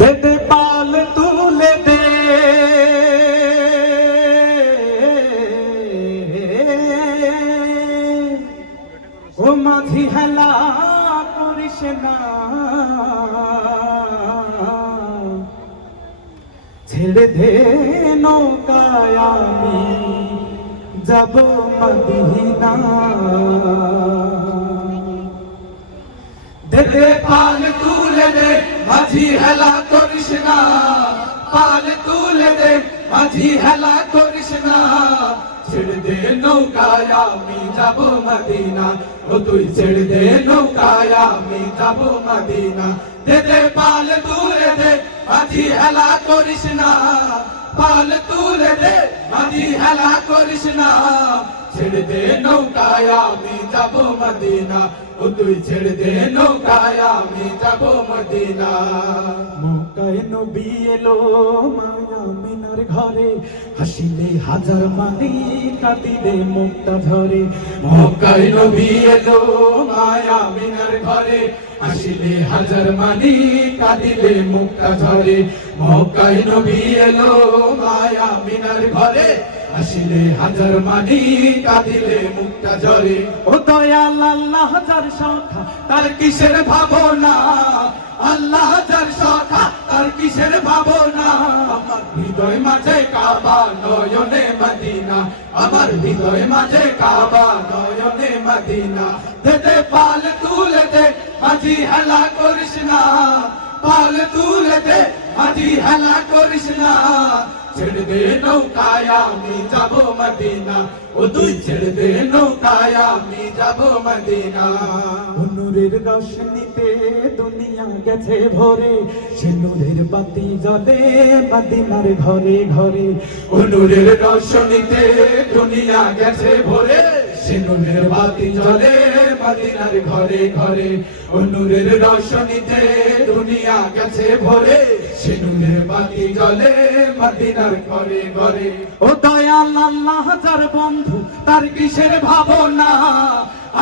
দে দে পাল তুলে দে, ও মাঝি হেলা করিস না, ছেড়ে দে নৌকায় আমি যাব মদিনা। দে দে পাল তুলে দে, মাঝি হেলা করিস না, পাল তুলে দে, মাঝি হেলা করিস না, ছেড়ে দে নৌকায় আমি যাব মদিনা, ও তুই ছেড়ে দে নৌকায় আমি যাব মদিনা। দে দে পাল তুলে দে, মাঝি হেলা করিস না, পাল তুলে দে, মাঝি হেলা করিস না, ছেড়ে দে নৌকায় আমি যাব মদিনা, ও তুই ছেড়ে দে নৌকায় আমি যাব মদিনা। মক্কায় নবী এলো মায়া মিনার ঘরে, হাসিলে হাজার মানি কাঁদিলে মুক্তা ঝরে। মক্কায় নবী এলো মায়া মিনার ঘরে, হাসিলে হাজার মানি কাঁদিলে মুক্তা ঝরে। মক্কায় নবী এলো মায়া মিনার ঘরে, হাসিলে হাজার মানি কাঁদিলে মুক্তা ঝরে। ও দয়াল আল্লাহ যার সখা তার কিসের ভাবনা, আল্লাহ যার সখা তার কিসের ভাবনা। আমার হৃদয় মাঝে কাবা নয়নে মদিনা, আমার হৃদয় মাঝে কাবা নয়নে মদিনা। দে দে পাল তুলে দে, মাঝি হেলা করিস না, পাল তুলে দে, মাঝি হেলা করিস না, ছেড়ে দে নৌকায় আমি যাব মদিনা, ও তুই ছেড়ে দে নৌকায় আমি যাব মদিনা। নূরের রোশনীতে দুনিয়া গেছে ভরে, সে নূরের বাতি জ্বলে মদিনার ঘরে ঘরে। ও নূরের রোশনীতে দুনিয়া গেছে ভরে, সে নূরের বাতি জ্বলে মদিনার ঘরে ঘরে। ও নূরের রোশনীতে দুনিয়া গেছে ভরে, সে নূরের বাতি জ্বলে মদিনার ঘরে ঘরে। ও দয়াল আল্লাহ যার বন্ধু তার কিসের ভাবনা,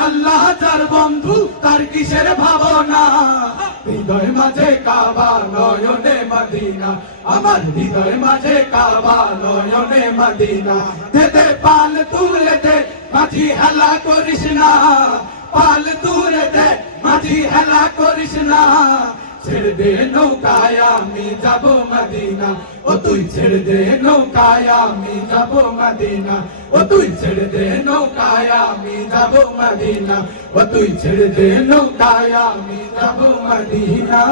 আল্লাহ যার বন্ধু তার কিসের ভাবনা। হৃদয় মাঝে কাবা নয়নে মদিনা, আমার হৃদয় মাঝে কাবা নয়নে মদিনা। দে দে পাল তুলে দে, মাঝি হেলা করিস না, পাল তুলে দে, মাঝি হেলা করিস না, ছেড়ে দে নৌকায় আমি যাব মদিনা, ও তুই ছেড়ে দে নৌকায় আমি যাব মদিনা, ও তুই ছেড়ে দে নৌকায় আমি যাব মদিনা, ও তুই ছেড়ে দে নৌকায় আমি যাব মদিনা।